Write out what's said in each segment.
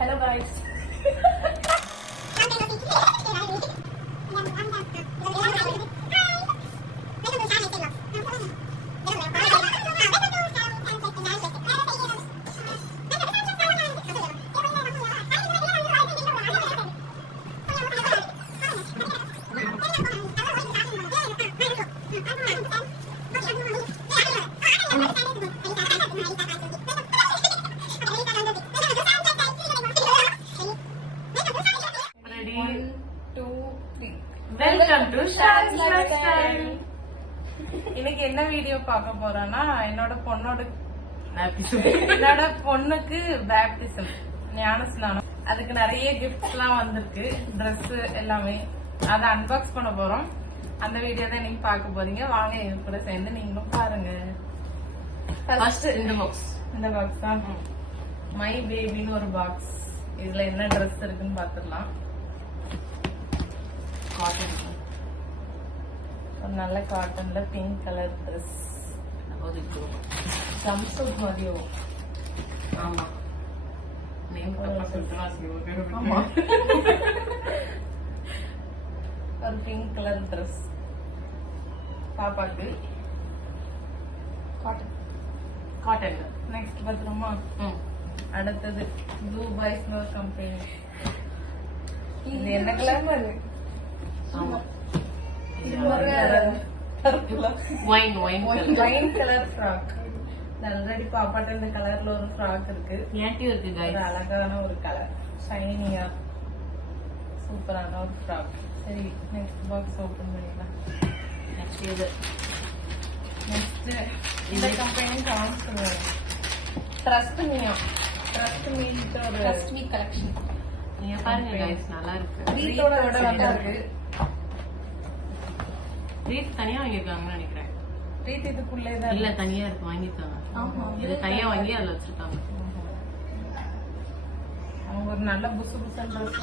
Hello guys. Welcome to shorts lifestyle. இன்னைக்கு என்ன video பார்க்க போறோம்னா என்னோட பொண்ணுக்கு பேப்டிசம் ஞான ஸ்நானம். அதுக்கு நிறைய கிஃப்ட்ஸ் எல்லாம் வந்திருக்கு, ட்ரெஸ் எல்லாமே. அதை அன்பாக்ஸ் பண்ண போறோம். அந்த வீடியோ தான் நீங்க பார்க்க போறீங்க. வாங்க என் கூட சேர்ந்து நீங்களும் பாருங்க. ஃபர்ஸ்ட் இந்த பாக்ஸ் தான் மை பேபின்னு ஒரு பாக்ஸ். இதுல என்ன ட்ரெஸ் இருக்குன்னு பாத்துடலாம். காட்டன், ஒரு நல்ல காட்டன்ல பிங்க் கலர் ட்ரெஸ். ஜம்ப்சூட் மாதிரியோ? ஆமா, ஒரு பிங்க் கலர் ட்ரெஸ் பாப்பாக்கு. காட்டன். நெக்ஸ்ட் பாத்துருமா? அடுத்தது ப்ளூ பாய்ஸ் ஒரு கம்பெனி. இது என்ன கலர்? Wine colour frock. ஆல்ரெடி பாப்பாட்ட இந்த கலர்ல ஒரு ஃப்ராக் இருக்கு. அழகான ஒரு கலர், ஷைனிங்கா சூப்பரான ஒரு ஃப்ராக். சரி, நெக்ஸ்ட் பாக்ஸ் ஓபன் பண்ணிடலாம். நெக்ஸ்ட் இந்த கம்பெனி காமிச்சிருவாங்க. Trust me collection. நீங்க பாருங்க गाइस, நல்லா இருக்கு. வீட்டோட வந்திருக்கு. ரீட் தனியா வாங்கிருக்காங்கன்னு நினைக்கிறேன். ரீட் இதுக்குள்ளே தான் இல்ல, தனியா இருக்கு, வாங்கிருக்காங்க. இது தனியா வாங்கி அதுல வச்சிருக்காங்க. அவங்க ஒரு நல்ல புசு புசன் ட்ரெஸ்.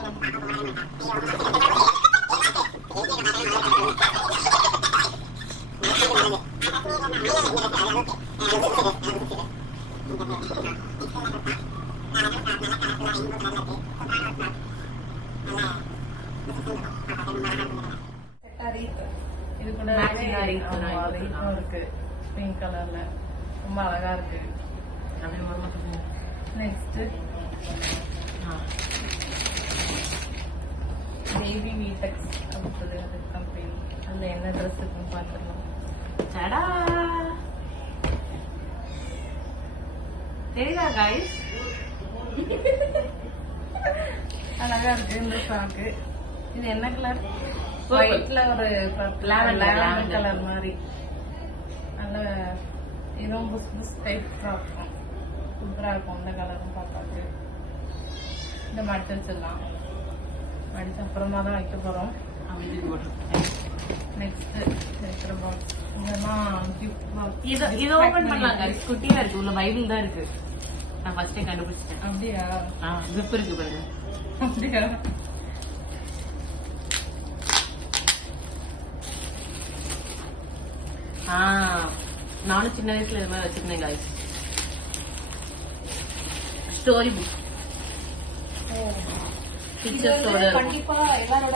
இது கூட இருக்கு பிங்க் கலர்ல, ரொம்ப அழகா இருக்கு. நெக்ஸ்ட் பேபி வீடெக்ஸ் அப்படின்றது கம்பெனி. அதுல என்ன ட்ரெஸ் இருக்குன்னு பாத்துடலாம். தெரியுதா गाइस? அழகா இருக்கு இந்த ஃப்ராக்கு. இது என்ன கலர்? ஒயிட்ல ஒரு லாவெண்டர் கலர் மாதிரி நல்ல இதுவும் புஸ் புஸ் டைப் ஃப்ராக். சூப்பரா இருக்கும் இந்த கலரும் பார்த்தாக்கு. இந்த மடிச்சு வச்சிடலாம். மடிச்சு அப்புறமா தான் வைக்க போறோம். நெக்ஸ்ட் இருக்கிற பாக்ஸ் இதெல்லாம் கிஃப்ட் பாக்ஸ். இது ஓபன் பண்ணலாம் गाइस. குட்டியா இருக்கு, உள்ள பைபிள் தான் இருக்கு. நான் ஃபர்ஸ்டே கண்டுபிடிச்சிட்டேன். அப்படியா? ஜிப் இருக்கு பாருங்க. அப்படியா? நானும் சின்ன வயசுல இது மாதிரி வச்சிருந்தேன் गाइस. Story book. கண்டிப்பா எல்லாரோட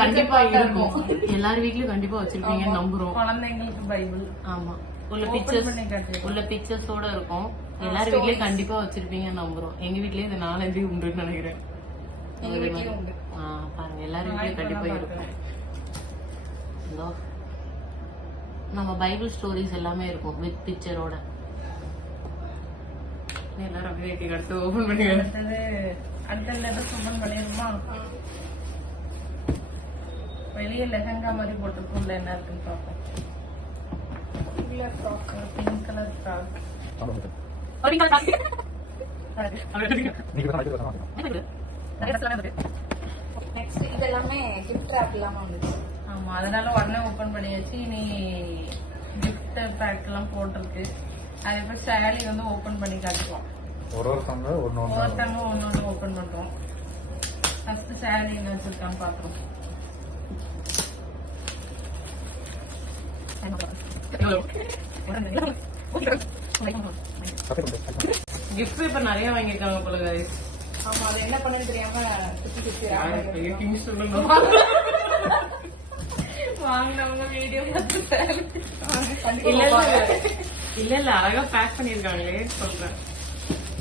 கண்டிப்பா இருக்கும். எல்லார் வீட்லயும் கண்டிப்பா வச்சிருப்பீங்கன்னு நம்புறோம். குழந்தைங்களுக்கு பைபிள். ஆமா, உள்ள பிக்சர்ஸோட இருக்கும். எல்லார் வீட்லயும் கண்டிப்பா வச்சிருப்பீங்கன்னு நம்புறோம். எங்க வீட்லயும் இது 4 உண்டுன்னு நினைக்கிறேன். பாருங்க, எல்லார் வீட்லயும் கண்டிப்பா இருக்கும். நம்ம பைபிள் ஸ்டோரிஸ் எல்லாமே இருக்கும் வித் பிக்சரோட. எல்லாரும் அப்படியே அடுத்து ஓபன் பண்ணி அடுத்த ஓபன் பண்ணிருமா? வெளியே லெஹங்கா மாதிரி போட்டுருக்கோம்ல, என்ன இருக்குன்னு பார்ப்போம். Pink colour frock. நெக்ஸ்ட் இதெல்லாமே கிஃப்ட் ராப் இல்லாம வந்துச்சு. ஆமா, அதனால உடனே ஓபன் பண்ணியாச்சு. இனி கிஃப்ட் பேக் எல்லாம் போட்டிருக்கு. அதுக்கப்புறம் சேலி வந்து ஓபன் பண்ணி காட்டுவோம். ஒவ்வொருத்தவங்க ஒன்னொன்னு ஓபன் பண்றோம். ஃபர்ஸ்ட் சேலி என்ன வச்சிருக்கான்னு பாக்குறோம். கிஃப்ட் பேப்பர் நிறைய வாங்கியிருக்காங்க போல गाइस. ஆமா அது என்ன பண்ணு தெரியாம சுத்தி வாங்கினவங்க வீடியோ இல்ல அழகா பேக் பண்ணிருக்காங்களே சொல்றேன்.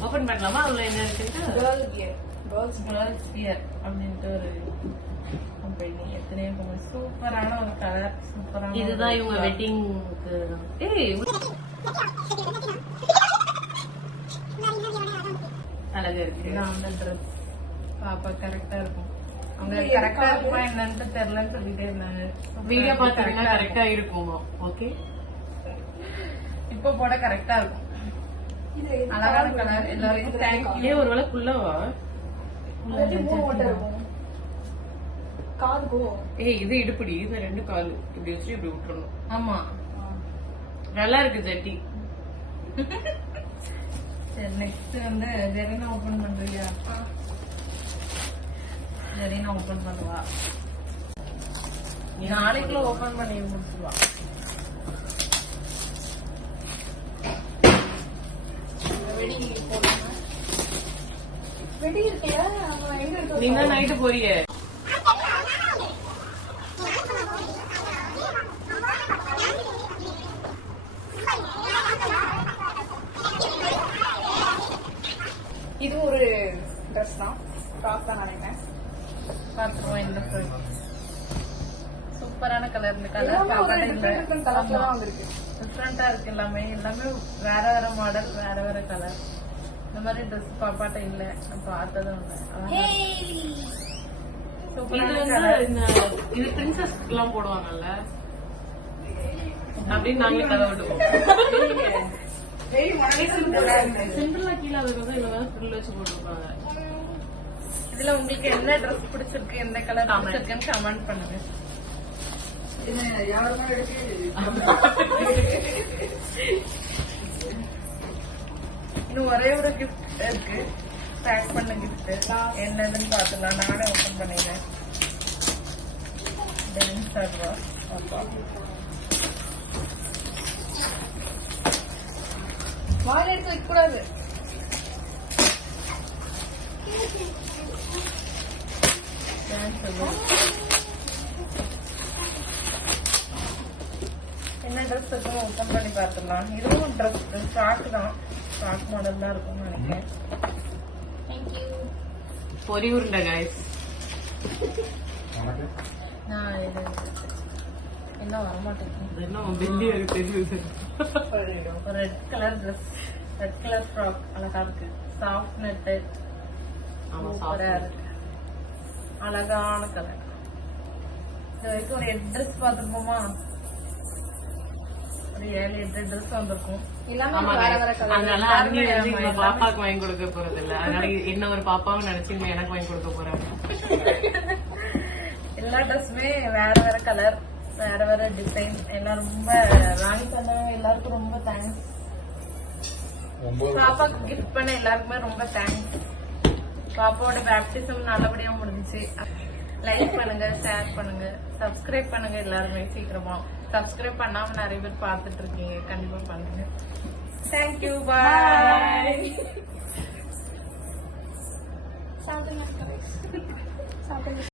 ஓபன் பண்ணலாமா? அதுல என்ன இருக்கு? கேர்ள்ஸ் வியர் அப்படின்ட்டு ஒரு கம்பெனி. எத்தனையோ சூப்பரான ஒரு கலர், சூப்பரான இதுதான் இவங்க வெட்டிங்க்கு. அழகா இருக்கு. அந்த ட்ரெஸ் பாப்பா கரெக்டா இருக்கும். அவங்க கரெக்டா இருக்குமா என்னன்னு தெரியலன்னு சொல்லிட்டே இருந்தாங்க. வீடியோ பாத்தீங்கன்னா கரெக்டா இருக்குமா? ஓகே, இப்ப போட கரெக்டா இருக்கும். அழகான கலர். எல்லாருக்கும் தேங்க்யூ. ஏன் ஒருவேளை புள்ளவா? இது இடுப்புடி, இது 2 கால் இப்படி வச்சு இப்படி விட்டுறணும். ஆமா நல்லா இருக்கு ஜட்டி. சரி நெக்ஸ்ட் வந்து ஜெரினா ஓபன் பண்றியா? ஜெரினா ஓபன் பண்ணுவா. நாளைக்குள்ள ஓபன் பண்ணி முடிச்சுவா. வெடி இருக்குல்ல, நீங்க நைட்டு போறீங்க. இது ஒரு ட்ரெஸ் தான், டாப் தான் நினைக்கிறேன். பார்த்துருவோம் என்ன சூப்பரான கலர். இந்த கலர் டிஃப்ரெண்டா இருக்கு. எல்லாமே வேற வேற மாடல், வேற வேற கலர். இந்த மாதிரி ட்ரெஸ் பாப்பாட்ட இல்ல, நான் பார்த்ததும் இல்லை. இது பிரின்சஸ் எல்லாம் போடுவாங்கல்ல அப்படின்னு நாங்களே கதை விட்டுவோம். சிம்பிளா கீழே ஃப்ரில் வச்சு போட்டுருப்பாங்க. இதுல உங்களுக்கு என்ன ட்ரெஸ் பிடிச்சிருக்கு, எந்த கலர் பிடிச்சிருக்குன்னு கமெண்ட் பண்ணுங்க. இன்னும் ஒரே ஒரு கிஃப்ட் இருக்கு, பேக் பண்ண கிஃப்ட். என்னதுன்னு பாத்துலாம். நானே ஓபன் பண்ணிடுறேன். வாயில எடுத்து வைக்க கூடாது. என்ன ட்ரெஸ் இருக்கும் ஓபன் பண்ணி பார்த்துடலாம். இதுவும் ட்ரெஸ் ஃப்ராக் தான், ஃப்ராக் மாடல் தான் இருக்கும்னு நினைக்கிறேன். தேங்க்யூ. பொரி உருண்டை கைஸ். நான் இது என்ன வரமாட்டேங்குது. ஒரு red colour dress, red colour frock அழகா இருக்கு. சாஃப்ட் நெட்டு சூப்பரா இருக்கு. அழகான கலர். இது வரைக்கும் ஒரு 8 ட்ரெஸ் பார்த்துருப்போமா? ஒரு 7-8 ட்ரெஸ் வந்திருக்கும். பாப்பாக்கு வாங்கி கொடுக்க போறது இல்ல, அதனால என்ன ஒரு பாப்பாவும் நினைச்சு எனக்கு வாங்கி கொடுக்க போறாங்க. எல்லா ட்ரெஸ்ஸுமே வேற வேற கலர், வேற வேற டிசைன். எல்லாம் ரொம்ப ராணி சொன்னவங்க எல்லாருக்கும் ரொம்ப தேங்க்ஸ். பாப்பாக்கு கிஃப்ட் பண்ண எல்லாருக்குமே ரொம்ப தேங்க்ஸ். பாப்பாவோட பேப்டிசம் நல்லபடியா முடிஞ்சுச்சு. லைக் பண்ணுங்க, ஷேர் பண்ணுங்க, சப்ஸ்கிரைப் பண்ணுங்க. எல்லாருமே சீக்கிரமா சப்ஸ்கிரைப் பண்ணாம நிறைய பேர் பார்த்துட்டு இருக்கீங்க, கண்டிப்பா பண்ணுங்க. தேங்க்யூ, பாய்.